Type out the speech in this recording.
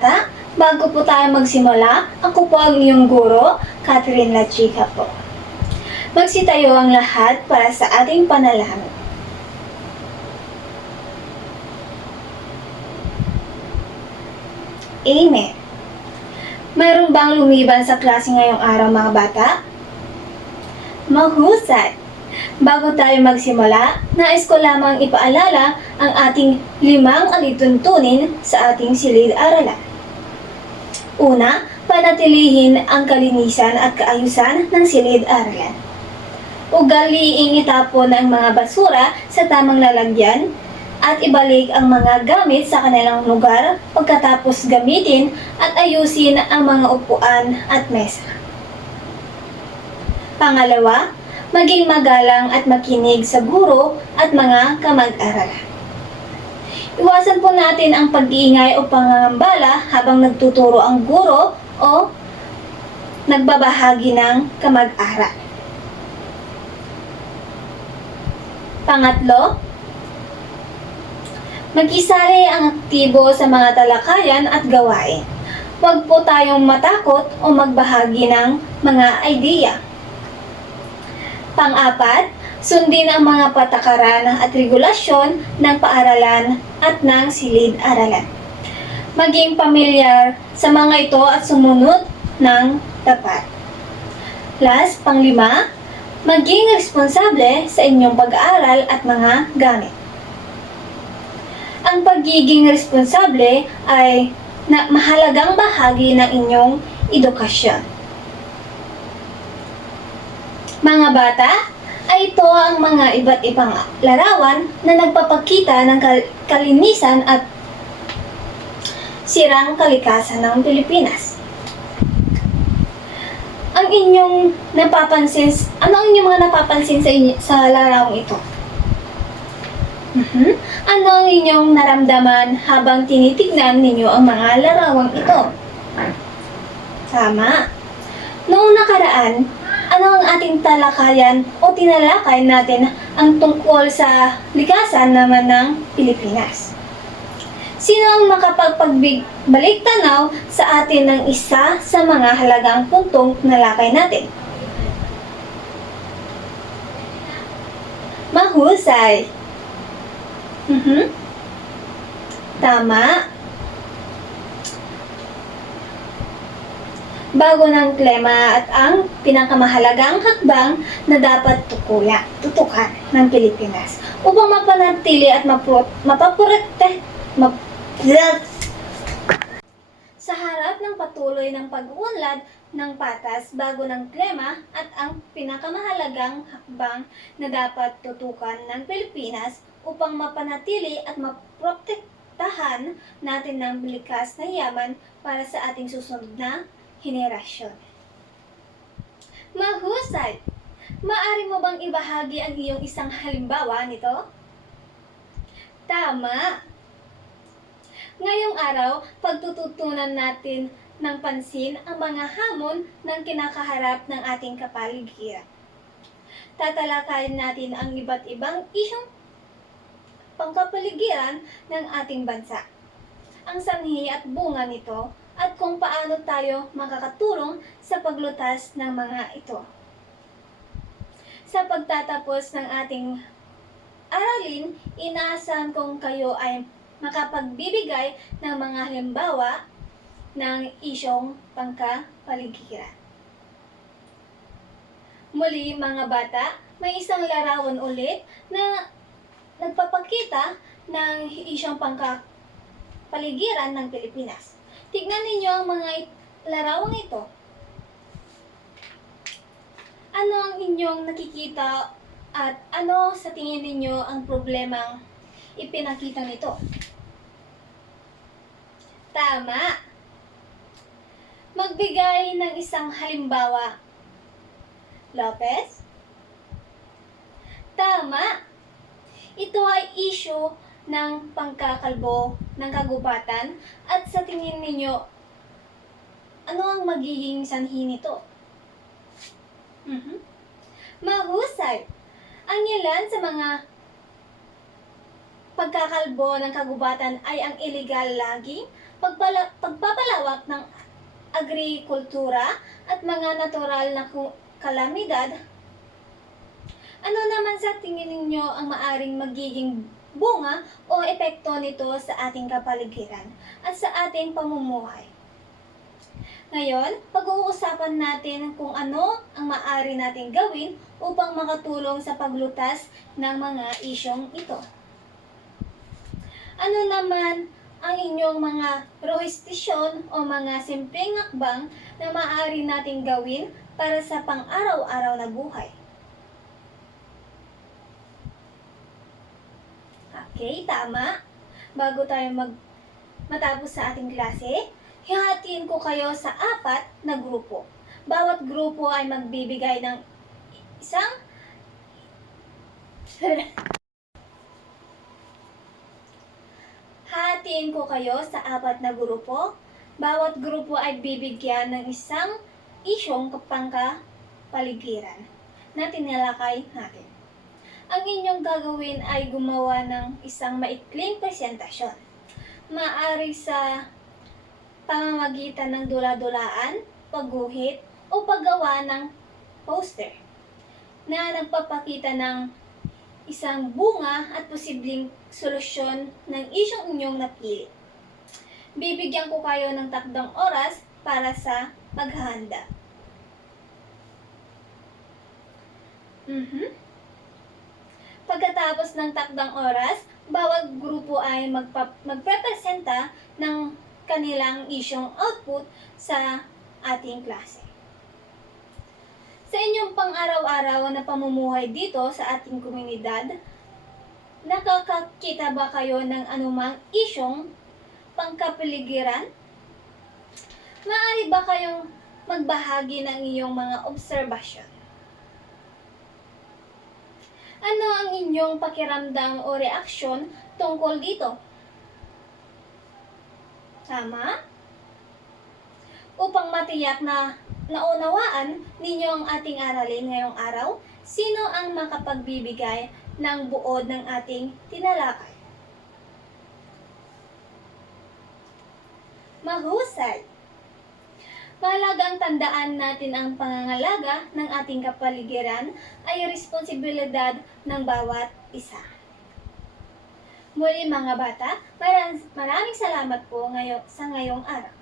bata, bago po tayo magsimula, ako po ang iyong guro, Catherine La Chica po. Magsitayo ang lahat para sa ating panalangin. Amen. Mayroon bang lumiban sa klase ngayong araw mga bata? Mahusay! Bago tayo magsimula, nais ko lamang ipaalala ang ating 5 alituntunin sa ating silid-aralan. Una, panatilihin ang kalinisan at kaayusan ng silid-aralan. Ugaliing itapon ang mga basura sa tamang lalagyan at ibalik ang mga gamit sa kanilang lugar pagkatapos gamitin at ayusin ang mga upuan at mesa. Pangalawa, maging magalang at makinig sa guro at mga kamag-aral. Iwasan po natin ang pag-iingay o pangangambala habang nagtuturo ang guro o nagbabahagi ng kamag-aral. Pangatlo, mag-isali ang aktibo sa mga talakayan at gawain. Huwag po tayong matakot o magbahagi ng mga idea. Pang-apat, sundin ang mga patakaran at regulasyon ng paaralan at ng silid-aralan. Maging pamilyar sa mga ito at sumunod ng tapat. Last, pang-5, maging responsable sa inyong pag-aaral at mga gamit. Ang pagiging responsable ay mahalagang bahagi ng inyong edukasyon. Mga bata, ay ito ang mga iba't ibang larawan na nagpapakita ng kalinisan at sirang kalikasan ng Pilipinas. Ano ang inyong mga napapansin sa larawang ito? Ano ang inyong naramdaman habang tinitignan ninyo ang mga larawang ito? Tama. Noong nakaraan, ano ang ating talakayan o tinalakay natin ang tungkol sa likasan naman ng Pilipinas? Sino ang makapagpagbalik tanaw sa atin ng isa sa mga halagang puntong nalakay natin? Mahusay! Tama! Bago ng klema at ang pinakamahalagang hakbang na dapat tutukan ng Pilipinas upang mapanatili at sa harap ng patuloy ng pag-uunlad ng patas bago ng klema at ang pinakamahalagang hakbang na dapat tutukan ng Pilipinas upang mapanatili at maprotektahan natin ng likas na yaman para sa ating susunod na henerasyon. Mahusay! Maaari mo bang ibahagi ang iyong isang halimbawa nito? Tama! Ngayong araw, pagtututunan natin ng pansin ang mga hamon ng kinakaharap ng ating kapaligiran. Tatalakayin natin ang iba't ibang isyong pangkapaligiran ng ating bansa, ang sanhi at bunga nito, at kung paano tayo makakatulong sa paglutas ng mga ito. Sa pagtatapos ng ating aralin, inaasahan kong kayo ay makapagbibigay ng mga halimbawa ng isyong pangkapaligiran. Muli mga bata, may isang larawan ulit na nagpapakita ng isyong pangkapaligiran ng Pilipinas. Tignan ninyo ang mga larawang ito. Ano ang inyong nakikita at ano sa tingin ninyo ang problemang ipinakita nito? Tama! Magbigay ng isang halimbawa. Lopez? Tama! Ito ay issue ng pangkakalbo ng kagubatan at sa tingin ninyo, ano ang magiging sanhi nito? Mahusay! Ang ilan sa mga pagkakalbo ng kagubatan ay ang illegal logging, pagpapalawak ng agrikultura at mga natural na kalamidad. Ano naman sa tingin ninyo ang maaring magiging bunga o epekto nito sa ating kapaligiran at sa ating pamumuhay? Ngayon, pag-uusapan natin kung ano ang maaari nating gawin upang makatulong sa paglutas ng mga isyong ito. Ano naman ang inyong mga rohistisyon o mga simpleng hakbang na maaari nating gawin para sa pang-araw-araw na buhay? Okay, tama. Bago tayo matapos sa ating klase, hihatiin ko kayo sa 4 na grupo. Bawat grupo ay magbibigay ng isang hatiin ko kayo sa 4 na grupo. Bawat grupo ay bibigyan ng isang isyong pangkapaligiran na tinalakay natin. Ang inyong gagawin ay gumawa ng isang maikling presentasyon. Maaari sa pamamagitan ng dula-dulaan, pagguhit, o paggawa ng poster na nagpapakita ng isang bunga at posibleng solusyon ng isyong inyong napili. Bibigyan ko kayo ng 3 oras para sa paghahanda. Pagkatapos ng 3 oras, bawat grupo ay magprepresenta ng kanilang isyong output sa ating klase. Sa inyong pang-araw-araw na pamumuhay dito sa ating komunidad, nakakakita ba kayo ng anumang isyong pangkapaligiran? Maaari ba kayong magbahagi ng iyong mga obserbasyon? Ano ang inyong pakiramdam o reaksyon tungkol dito? Tama? Upang matiyak na naunawaan ninyo ang ating aralin ngayong araw, sino ang makapagbibigay ng buod ng ating tinalakay? Mahusay! Mahalagang tandaan natin ang pangangalaga ng ating kapaligiran ay responsibilidad ng bawat isa. Muli mga bata, maraming salamat po sa ngayong araw.